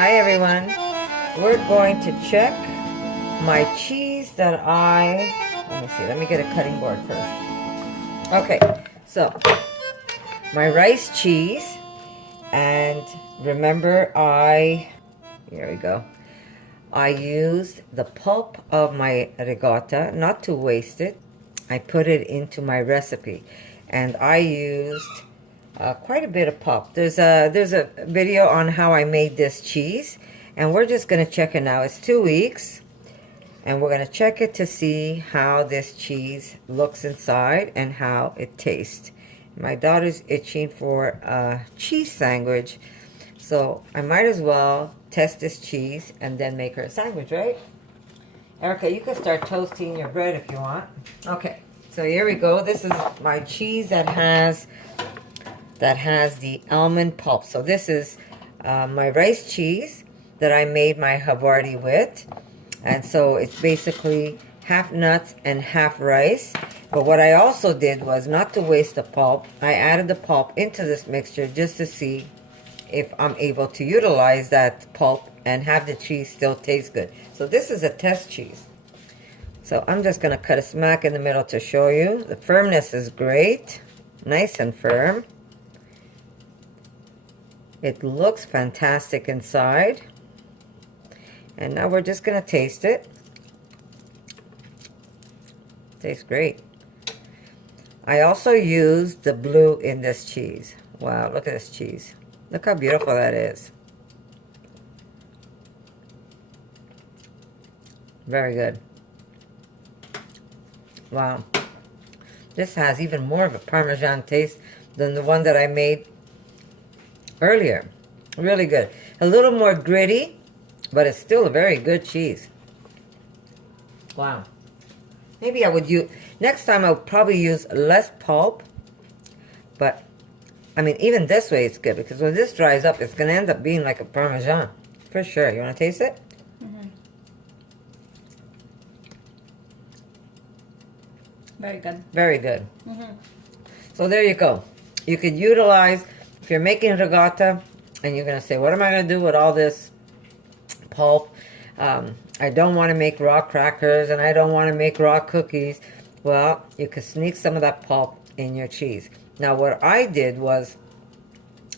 Hi everyone. We're going to check my cheese that let me see, let me get a cutting board first. Okay, so my rice cheese, and remember here we go. I used the pulp of my ricotta, not to waste it. I put it into my recipe, and I used quite a bit of pulp. There's a video on how I made this cheese, and we're just going to check it now. It's 2 weeks, and we're going to check it to see how this cheese looks inside and how it tastes. My daughter's itching for a cheese sandwich, so I might as well test this cheese and then make her a sandwich, right? Erica, you can start toasting your bread if you want. Okay, so here we go. This is my cheese that has the almond pulp. So this is my rice cheese that I made my Havarti with. And so it's basically half nuts and half rice. But what I also did was, not to waste the pulp, I added the pulp into this mixture just to see if I'm able to utilize that pulp and have the cheese still taste good. So this is a test cheese. So I'm just going to cut a smack in the middle to show you. The firmness is great. Nice and firm. It looks fantastic inside. And now we're just going to taste it. Tastes great. I also used the blue in this cheese. Wow, look at this cheese. Look how beautiful that is. Very good. Wow. This has even more of a Parmesan taste than the one that I made earlier. Really good. A little more gritty, but it's still a very good cheese. Wow. Maybe I would next time I would probably use less pulp, but I mean, even this way it's good, because when this dries up, it's going to end up being like a Parmesan. For sure. You want to taste it? Mm-hmm. Very good. Very good. Mm-hmm. So there you go. You could utilize, if you're making ricotta, and you're going to say, what am I going to do with all this pulp? I don't want to make raw crackers, and I don't want to make raw cookies. Well, you could sneak some of that pulp in your cheese. Now, what I did was,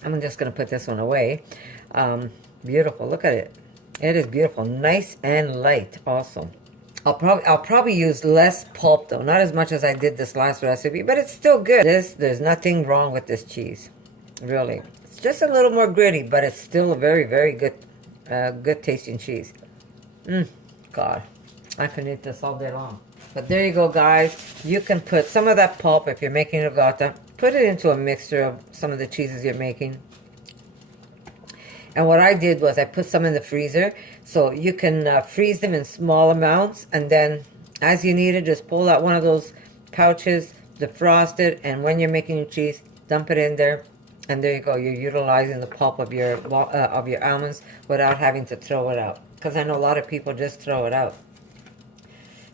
I'm just going to put this one away. Beautiful. Look at it. It is beautiful. Nice and light also. I'll probably use less pulp, though. Not as much as I did this last recipe, but it's still good. There's nothing wrong with this cheese. Really. It's just a little more gritty, but it's still a very, very good, good tasting cheese. God. I can eat this all day long. But there you go, guys. You can put some of that pulp, if you're making ricotta, put it into a mixture of some of the cheeses you're making. And what I did was I put some in the freezer, so you can freeze them in small amounts, and then as you need it, just pull out one of those pouches, defrost it, and when you're making your cheese, dump it in there, and there you go. You're utilizing the pulp of your almonds without having to throw it out, because I know a lot of people just throw it out.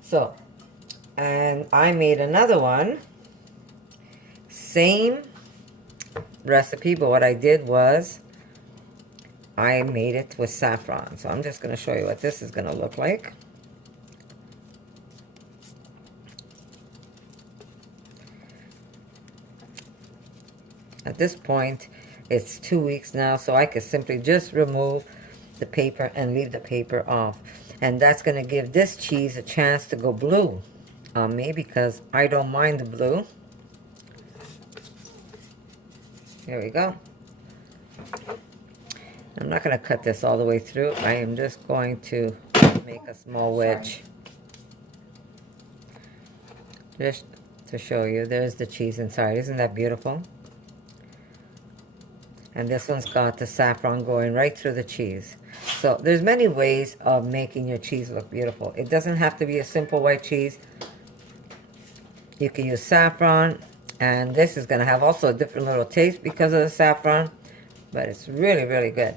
So, and I made another one, same recipe, but what I did was I made it with saffron. So I'm just going to show you what this is going to look like. At this point, it's 2 weeks now, so I could simply just remove the paper and leave the paper off. And that's going to give this cheese a chance to go blue on me, because I don't mind the blue. There we go. I'm not going to cut this all the way through. I am just going to make a small wedge. Just to show you, there's the cheese inside. Isn't that beautiful? And this one's got the saffron going right through the cheese. So there's many ways of making your cheese look beautiful. It doesn't have to be a simple white cheese. You can use saffron, and this is going to have also a different little taste because of the saffron, but it's really, really good.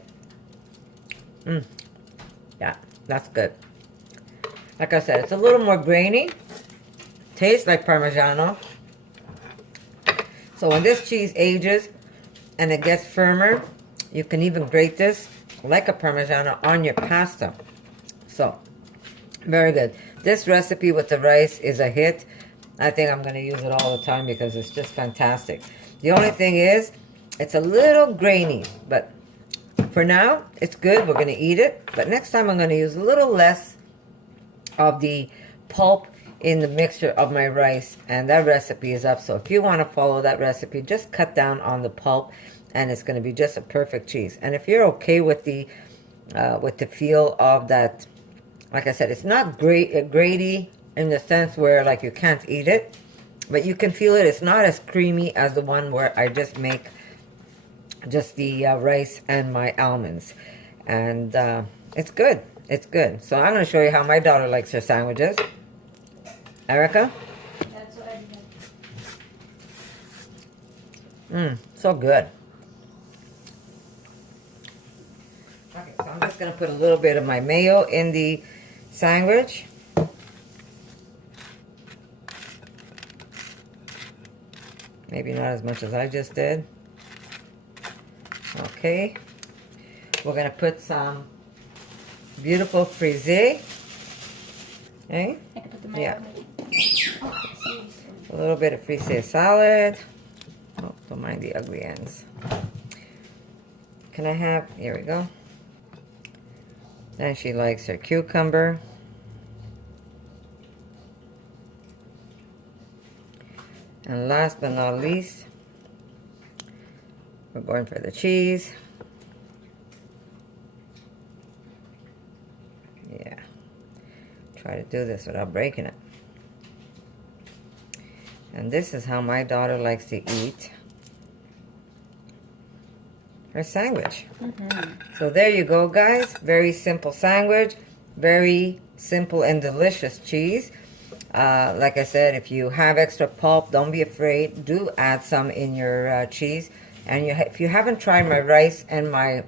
Yeah, that's good. Like I said, it's a little more grainy. Tastes like Parmigiano. So when this cheese ages and it gets firmer, you can even grate this like a Parmigiano on your pasta. So, very good. This recipe with the rice is a hit. I think I'm going to use it all the time because it's just fantastic. The only thing is, it's a little grainy, but for now, it's good. We're going to eat it. But next time, I'm going to use a little less of the pulp in the mixture of my rice, and that recipe is up. So if you want to follow that recipe, just cut down on the pulp, and it's going to be just a perfect cheese. And if you're okay with the feel of that, like I said, it's not graty in the sense where like you can't eat it, but you can feel it. It's not as creamy as the one where I just make just the rice and my almonds, and it's good. It's good. So I'm going to show you how my daughter likes her sandwiches. Erica? That's what I did. So good. Okay, so I'm just going to put a little bit of my mayo in the sandwich. Maybe not as much as I just did. Okay. We're going to put some beautiful frisée. Okay? I can put the mayo. Yeah. A little bit of frisée salad. Oh, don't mind the ugly ends. Can I have, here we go. Then she likes her cucumber. And last but not least, we're going for the cheese. Yeah. Try to do this without breaking it. And this is how my daughter likes to eat her sandwich. So there you go, guys. Very simple sandwich. Very simple and delicious cheese. Like I said, if you have extra pulp, don't be afraid. Do add some in your cheese. And if you haven't tried my rice and my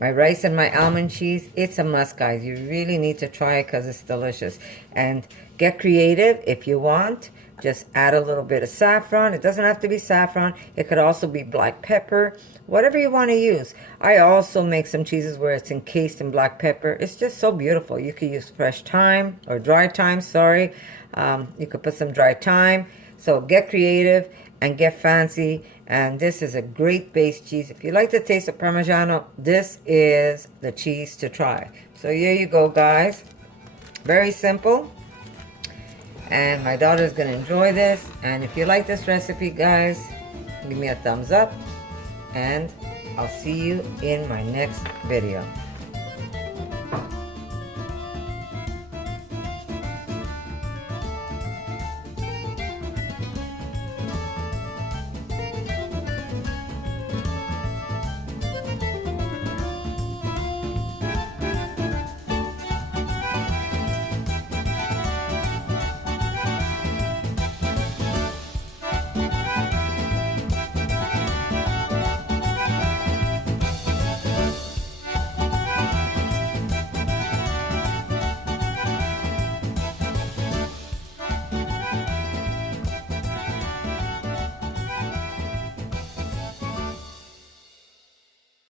almond cheese, it's a must, guys. You really need to try it because it's delicious. And get creative if you want. Just add a little bit of saffron. It doesn't have to be saffron. It could also be black pepper. Whatever you want to use. I also make some cheeses where it's encased in black pepper. It's just so beautiful. You could use fresh thyme or dry thyme, sorry. You could put some dry thyme. So get creative and get fancy. And this is a great base cheese. If you like the taste of Parmigiano, this is the cheese to try. So here you go, guys. Very simple. And my daughter's going to enjoy this. And if you like this recipe, guys, give me a thumbs up. And I'll see you in my next video.